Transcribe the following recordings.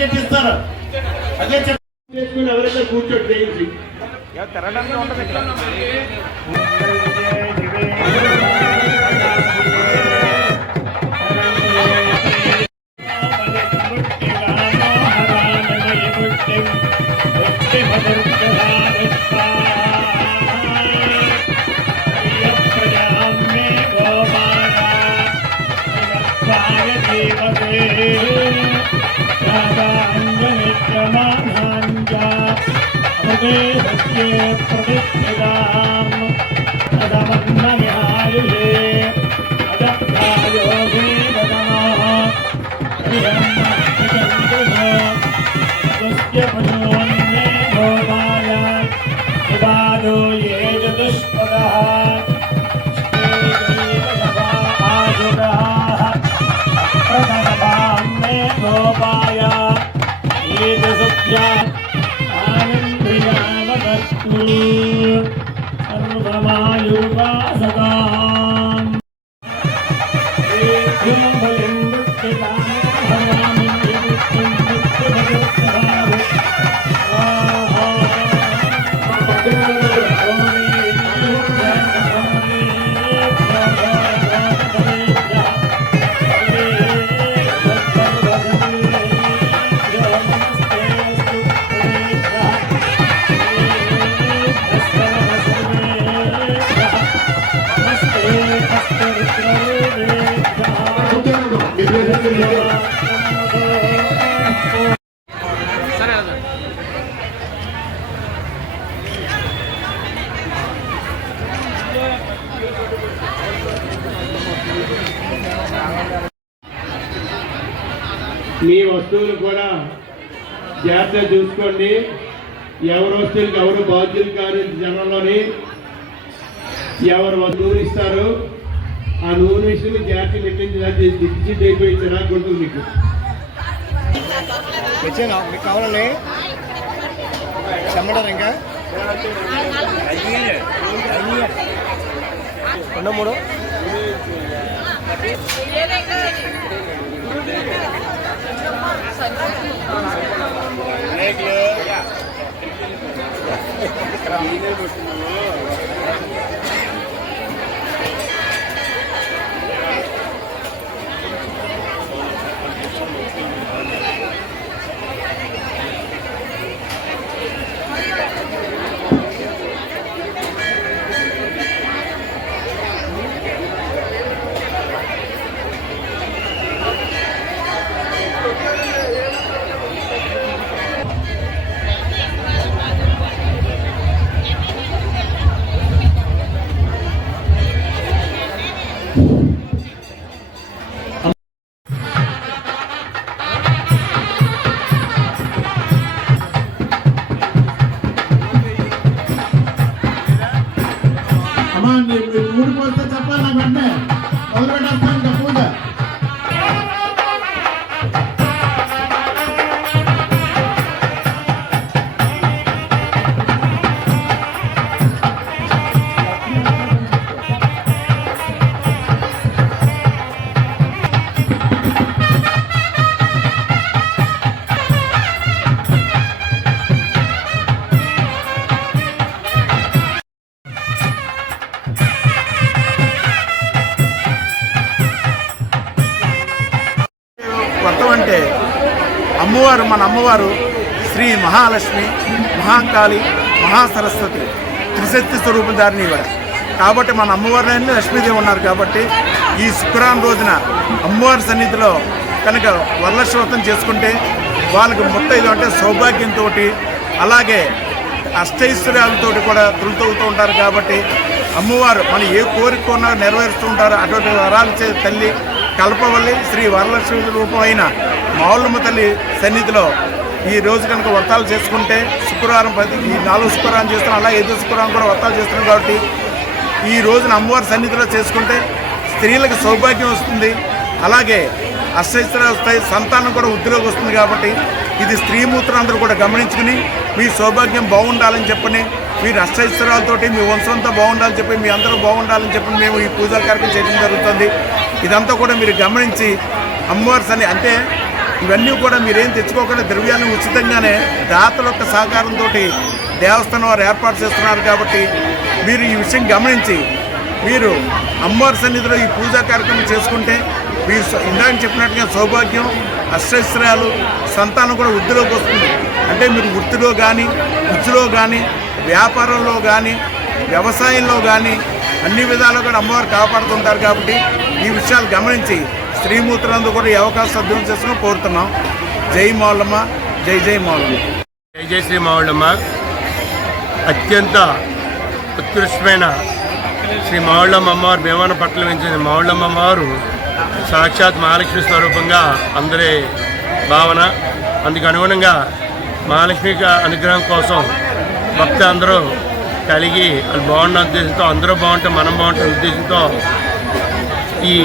కట్టిస్తారు. అదే చేసుకుని ఎవరైతే కూర్చోటి చేయించి మీ వస్తువులు కూడా జాగ్రత్తగా చూసుకోండి. ఎవరి వస్తువులకి ఎవరు బాధ్యులు కాదు. జనంలోని ఎవరు నూనె ఇస్తారు ఆ నూనె విషయంలో జాగ్రత్త పెట్టించి దిచ్చి అయిపోయి చిరాకు ఉంటుంది. మీకు మీకు కావాలండి చెమ్మడారు ఇంకా 2 పోస్తే చెప్పాలి. నా వెంటనే మొదలు పెట్టేస్తాను ఇంకా పూజ. అంటే అమ్మవారు, మన అమ్మవారు శ్రీ మహాలక్ష్మి, మహాకాళి, మహాసరస్వతి త్రిశక్తి స్వరూపధారిణి ఇవాళ. కాబట్టి మన అమ్మవారిని లక్ష్మీదేవి ఉన్నారు. కాబట్టి ఈ శుక్రవారం రోజున అమ్మవారి సన్నిధిలో కనుక వరలక్ష్మి వ్రతం చేసుకుంటే వాళ్ళకి ముత్తైదు అంటే సౌభాగ్యంతో అలాగే అష్టైశ్వర్యాలతో కూడా తృప్తవుతూ ఉంటారు. కాబట్టి అమ్మవారు మనం ఏ కోరిక ఉన్నా నెరవేరుస్తూ ఉంటారు. అటువంటి వరాలు ఇచ్చే తల్లి కల్పవల్లి శ్రీ వరలక్ష్మి రూపమైన మావులమ్మ తల్లి సన్నిధిలో ఈ రోజు కనుక వ్రతాలు చేసుకుంటే శుక్రవారం ఈ 4 శుక్రవారం చేస్తున్నాం, అలా 5 శుక్రవారం కూడా వ్రతాలు చేస్తున్నాం. కాబట్టి ఈ రోజున అమ్మవారి సన్నిధిలో చేసుకుంటే స్త్రీలకు సౌభాగ్యం వస్తుంది, అలాగే అష్టైశ్వర్యాలు వస్తాయి, సంతానం కూడా వృద్ధిలోకి వస్తుంది. కాబట్టి ఇది స్త్రీమూర్తులందరూ కూడా గమనించుకుని మీ సౌభాగ్యం బాగుండాలని చెప్పని, మీరు అష్టైశ్వర్యాలతోటి మీ వంశంతో బాగుండాలని చెప్పి, మీ అందరూ బాగుండాలని చెప్పి మేము ఈ పూజా కార్యక్రమం చేయడం జరుగుతుంది. ఇదంతా కూడా మీరు గమనించి అమ్మవారి అంటే ఇవన్నీ కూడా మీరేం తెచ్చుకోకుండా ద్రవ్యాన్ని ఉచితంగానే దాతల యొక్క సహకారంతో దేవస్థానం వారు ఏర్పాటు చేస్తున్నారు. కాబట్టి మీరు ఈ విషయం గమనించి మీరు అమ్మవారి సన్నిధిలో ఈ పూజా కార్యక్రమం చేసుకుంటే మీరు ఇందాక చెప్పినట్టుగా సౌభాగ్యం, అష్టైశ్వర్యాలు, సంతానం కూడా వృద్ధిలోకి వస్తుంది. అంటే మీరు వృత్తిలో కానీ, వృత్తిలో కానీ, వ్యాపారంలో కానీ, వ్యవసాయంలో కానీ అన్ని విధాలు కూడా అమ్మవారు కాపాడుతుంటారు. కాబట్టి ఈ విషయాలు గమనించి శ్రీమూర్తులందరూ కూడా ఈ అవకాశం సద్వినియోగం చేసుకుని కోరుతున్నాం. జై మావుళ్ళమ్మ, జై జై మావుళ్ళమ్మ. జై జై శ్రీ మావుళ్ళమ్మ. అత్యంత ఉత్కృష్టమైన శ్రీ మావుళ్ళమ్మ అమ్మవారు భీమవరం పట్ల వెంచిన మావుళ్ళమ్మ అమ్మవారు సాక్షాత్ మహాలక్ష్మి స్వరూపంగా అందరి భావన. అందుకు అనుగుణంగా మహాలక్ష్మి అనుగ్రహం కోసం భక్తి అందరూ కలిగి వాళ్ళు బాగున్న ఉద్దేశంతో, అందరూ బాగుంటే మనం బాగుంటున్న ఉద్దేశంతో ఈ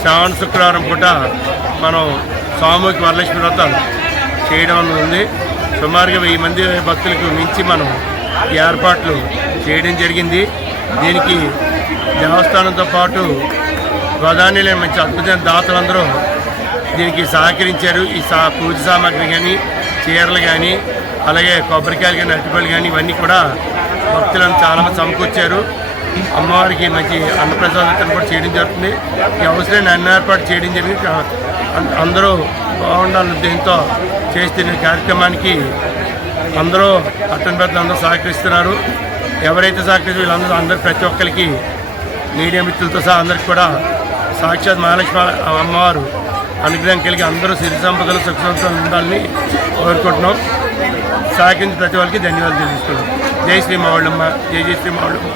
శ్రావణ శుక్రవారం పూట మనం సామూహిక వరలక్ష్మి వ్రతాలు చేయడం ఉంది. సుమారుగా 1000 మంది భక్తులకు మించి మనం ఈ ఏర్పాట్లు చేయడం జరిగింది. దీనికి దేవస్థానంతో పాటు గోదావరిలో మంచి అద్భుతమైన దాతలందరూ దీనికి సహకరించారు. ఈ పూజ సామాగ్రి కానీ, చీరలు కానీ, అలాగే కొబ్బరికాయలు కానీ, అరటిపళ్ళు కానీ ఇవన్నీ కూడా భక్తులను చాలామంది సమకూర్చారు. అమ్మవారికి మంచి అన్నప్రసాదం కూడా చేయడం జరుగుతుంది. ఈ అవసరమైన అన్న ఏర్పాటు చేయడం జరిగింది. అందరూ బాగుండాలని ఉద్దేశంతో చేస్తున్న కార్యక్రమానికి అందరూ అట్టని పెద్ద అందరూ సహకరిస్తున్నారు. ఎవరైతే సహకరిస్తారో వీళ్ళందరూ అందరూ ప్రతి ఒక్కరికి మీడియా మిత్రులతో సహా అందరికి కూడా సాక్షాత్ మహాలక్ష్మి అమ్మవారు అనుగ్రహం కలిగి అందరూ సిరి సంపదలు సుఖ సంపదలు ఉండాలని కోరుకుంటున్నాం. సహకరించి ప్రతి వాళ్ళకి ధన్యవాదాలు తెలుస్తున్నాం. జై శ్రీ మావుళ్ళమ్మ, జై జై శ్రీ మావుళ్ళమ్మ.